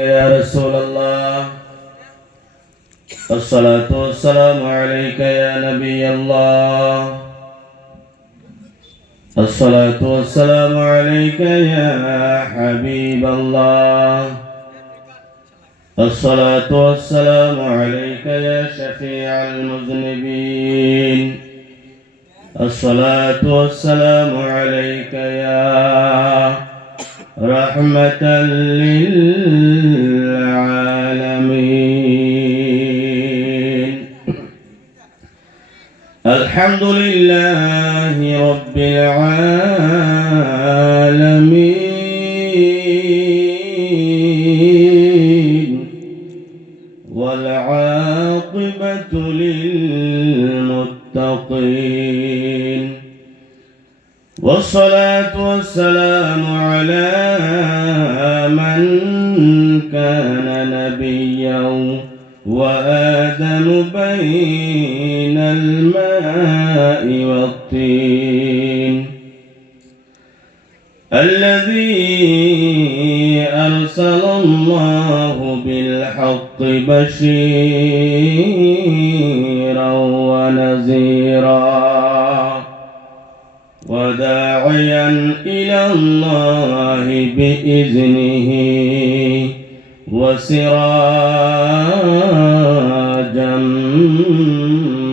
يا رسول الله الصلاة والسلام عليك يا نبي الله الصلاة والسلام عليك يا حبيب الله الصلاة والسلام عليك يا شفيع المذنبين الصلاة والسلام عليك يا رحمة للعالمين. الحمد لله رب العالمين والعاقبة للمتقين والصلاة والسلام على من كان نبيا وآدم بين الماء والطين الذي أرسل الله بالحق بشيرا ونذيرا وداعيا إلى الله بإذنه وسراجا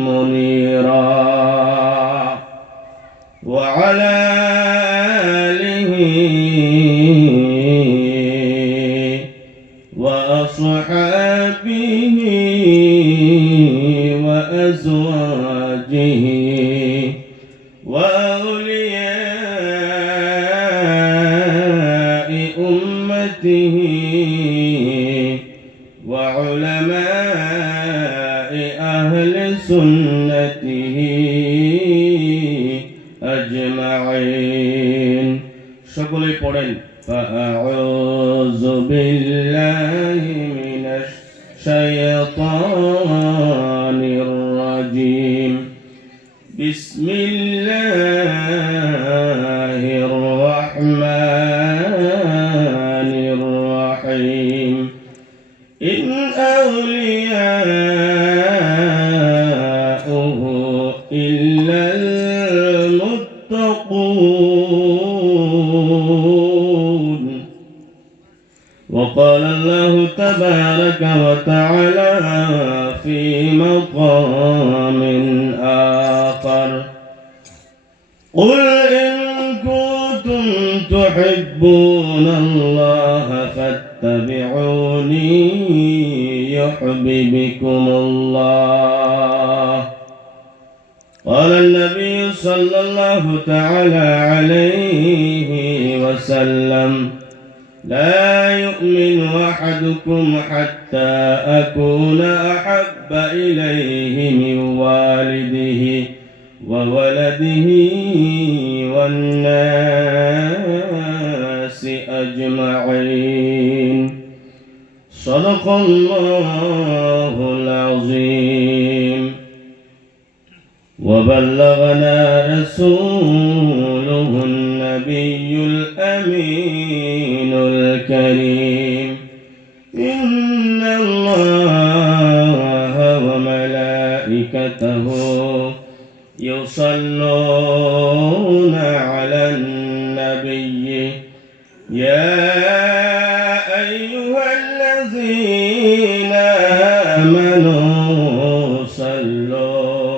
منيرا وعلى آله وأصحابه وأزواجه وأولياء أمته وعلماء أهل سنته أجمعين. সকলে পড়েন فأعوذ بالله من الشيطان الرجيم بسم الله الرحمن الرحيم إن أولياؤه إلا المتقون. وقال الله تبارك وتعالى في مقام آخر قل إن كنتم تحبون الله فاتبعوني يحببكم الله. قال النبي صلى الله تعالى عليه وسلم لا يؤمن أحدكم حتى أكون أحب إليه من والده وولده والناس أجمعين. صدق الله العظيم. وبلغنا رسوله النبي الأمين الكريم إن الله وملائكته يصلون على النبي يا أيها الذين آمنوا صلوا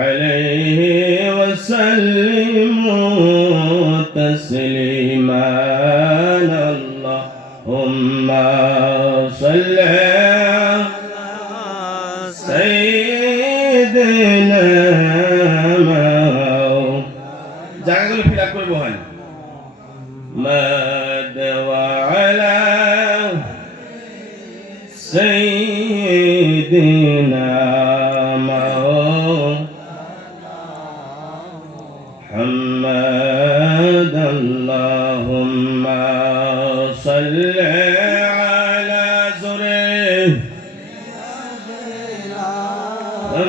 عليه وسلموا تسليما. اللهم صل على سيدنا জায়গাগুলো ফিল আপ করে বহান মাদ ওয়ালা সাইয়্যিদিনা محمد اللهم صل على زره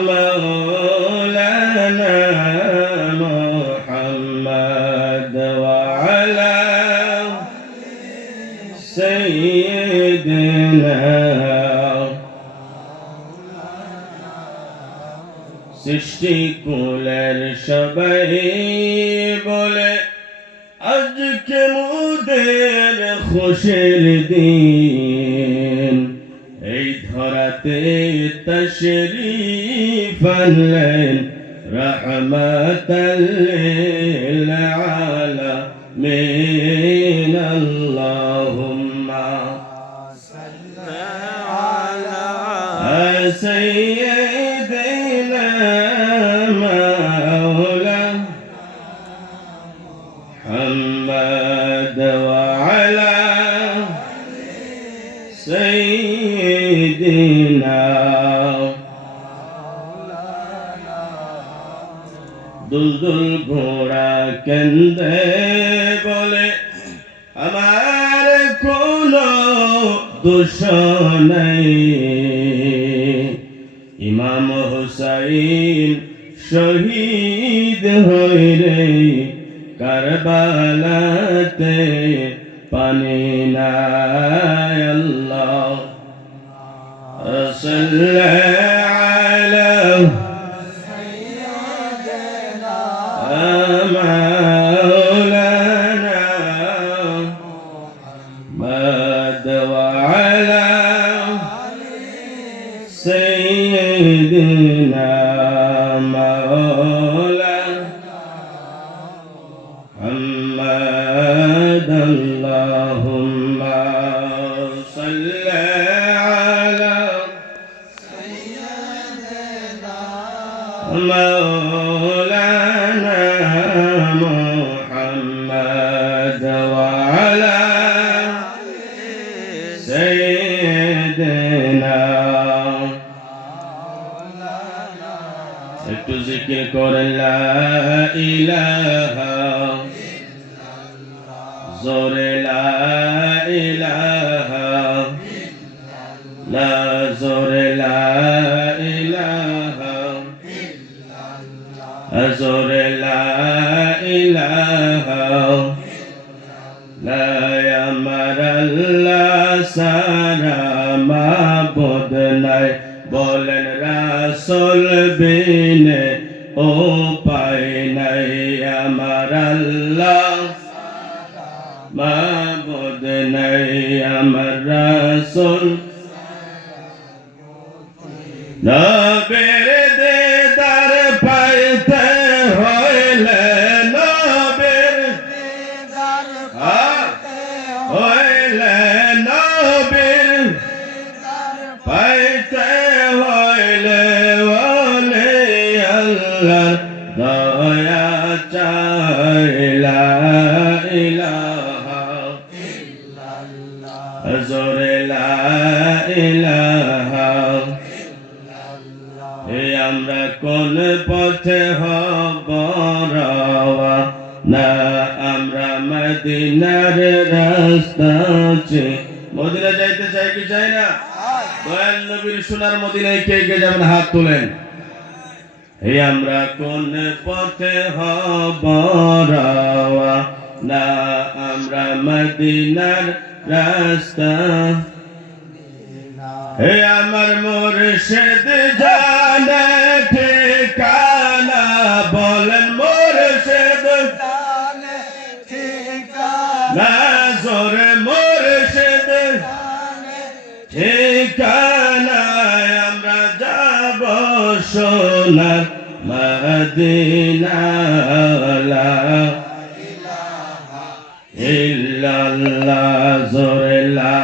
مولانا محمد وعلى سيدنا সৃষ্টি কুলের সবাই বলে আজকে মোদের খুশির দিন, এই ধরাতে তশরীফ আনলেন রহমাতাল লিল আলামিন। আল্লাহুম্মা সাল্লি আলা সাইয়্যিদিনা মাওলানা মুহাম্মদ ওয়া আলা সাইয়্যিদিনা। দুলদুল ঘোড়া কেন্দে বলে আমার কোনো দোষ নাই, ইমাম হুসাইন শহীদ হইরে কারবালাতে পানি নাই। আল্লাহ সাল্লি আলা مولانا محمد وعلى سيدنا مولانا محمد اللهم صل على سيدنا مولانا محمد وعلى سيدنا। একটু জিকির করেন লা ইলাহা জোরে লা ইলাহা লা জোরে লা ইলাহা জোরে লা ইলাহা লা আমার আল্লাহ সারা মাবুদ নাই, বলেন রাসূল বিনে উপায় নাই। আমার আল্লাহ মাবুদ নাই, আমার রাসূল নবীর দিদার পাইতে হইলে নবীর দিদার হইলে নবীর পাইতে হইলে ওলে আল্লাহ দয়া চাইলা ইলাহা ইল্লাল্লাহ জোরে লা ইলাহা। আমরা কোন পথে হব রওয়ানা, আমরা মদিনার রাস্তা চে। মদিনা যাইতে চাই কি চাই না? দয়াল নবীর সোনার মদিনায় কে কে যাবেন হাত তোলেন। এই আমরা কোন পথে হব রওয়ানা, আমরা মদিনার রাস্তা। হে আমার মুর্শিদ জানে ঠিকানা, বলেন মুর্শিদ জানে ঠিকানা জোরে মুর্শিদ জানে ঠিকানা। আমরা যাব সোনার মদিনা লা ইলাহা ইল্লাল্লাহ জোরে লা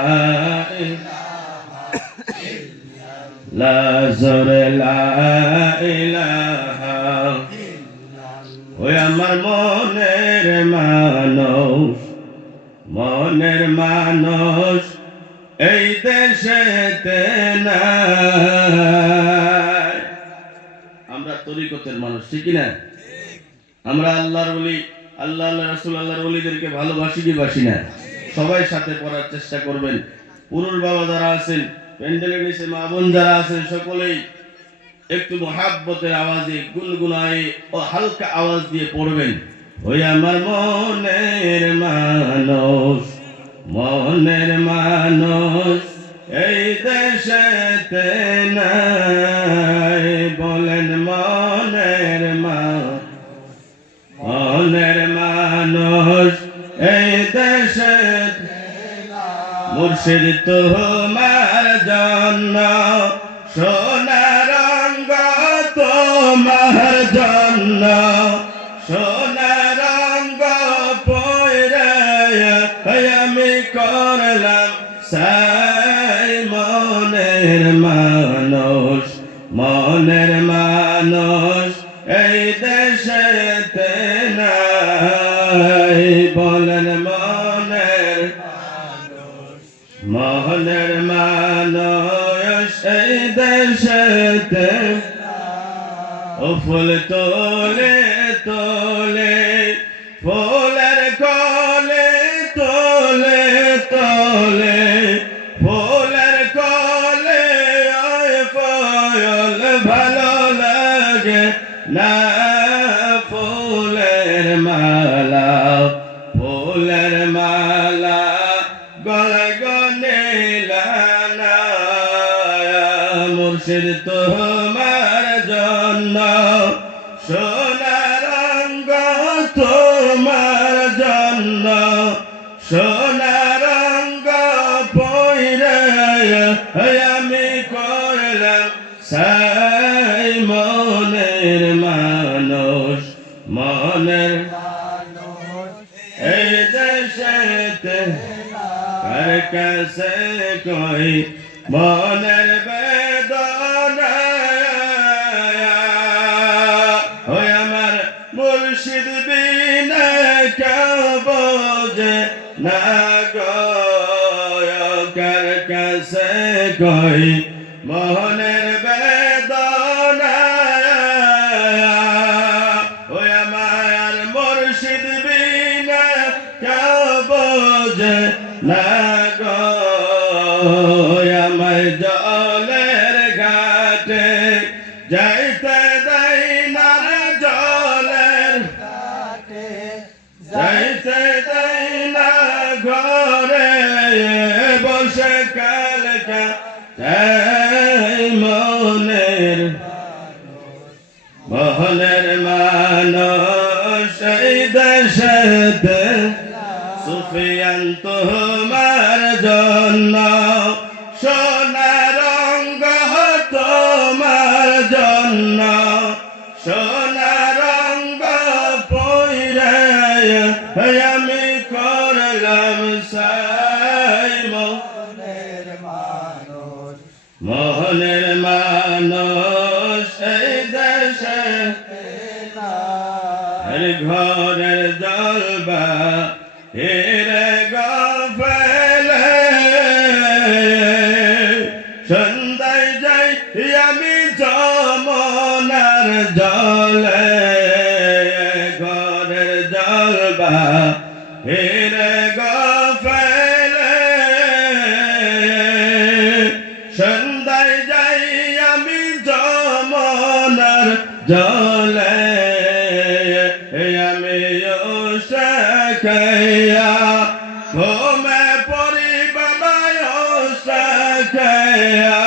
লা জোরে লা ইলাহা। ওই আমার মনের মানুষ, মনের মানুষ এই দেশেতে নাই। আমরা তরিকতের মানুষ, ঠিক না? আমরা আল্লাহর ওলি, আল্লাহ রাসূল আল্লাহর ওলিদেরকে ভালোবাসি কি বাসি না? সবাই সাথে পড়ার চেষ্টা করবেন। পুরুষ বাবা যারা আছেন, প্যান্ডেলের নিচে মা বোন যারা আছেন, সকলেই একটু মহাব্বতের আওয়াজে গুনগুনায় ও হালকা আওয়াজ দিয়ে পড়বেন। ওই আমার মনের মানুষ, মনের মানুষ এই দেশেতে নাই বলেন মনের মনের মানুষ এই দেশে মুর্শিদ তোমার জন্য সোনার রঙ তোমার জন্য সোনার রঙ পয়রা আমি করলাম সাই মনের মানুষ এই দেশেতে নাই বলেন মনের মানুষ এই দেশেতে ও ফুল তোলে তোলে ফুলের কলে তোলে তোলে ফুলের কলে ফল ভালো লাগে না ফুলের মালা গলায় গনেলানা মুর্শিদ তোমার জন্য সোনার রঙ তোমার জন্য সোনার রঙ পয়রা আমি করলাম সাই মনের মানুষ এই দেশেতে কার কাছে কই মনের বেদনা ওই আমার মুর্শিদ বিনা কেউ বোঝে না গো কার কাছে কই মনের বেদনা ওই আমার মুর্শিদ বিনা কেউ বোঝে না গো আমায় জলের ঘাটে যাইতে দেয় না জলের ঘাটে যাইতে দেয় না ঘরে বসে কালকা মনের মানুষ এই দেশেতে সুফিয়ান তোমার জন্য সোনার রঙ তোমার জন্য সোনার রঙ পয়রা আমি করলাম সাই মনের মানুষ এই দেশে ঘরের জলবা হেরে গফেলে সন্ধ্যায় যাই আমি যমুনার জলে ঘরের জলবা হেরে গফেলে সন্ধ্যায় যাই আমি যমুনার জলে আমি শাখায়া ঘুমে পড়ি বাবায় শাখায়া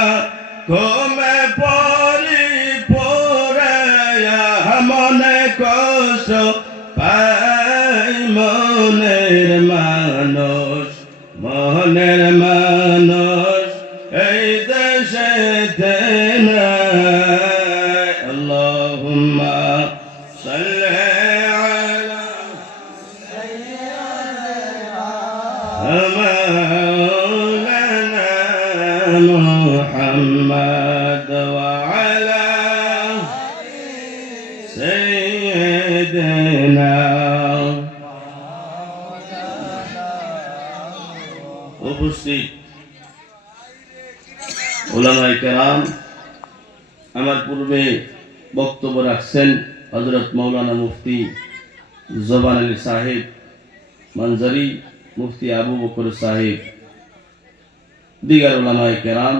ঘুমে পড়ি পড়ায়া মনে কষ্ট পাই মনের মানুষ এই দেশেতে নাই আল্লাহুম্মা সাল্লি مولانا محمد وعلى سيدنا উপস্থিত উলামায়ে কেরাম আমার পূর্বে বক্তব্য রাখছেন হযরত মাওলানা মুফতি জবান আলী সাহেব মানজারি মুফতি আবু বকর সাহেব দিগার উলামায়ে কেরাম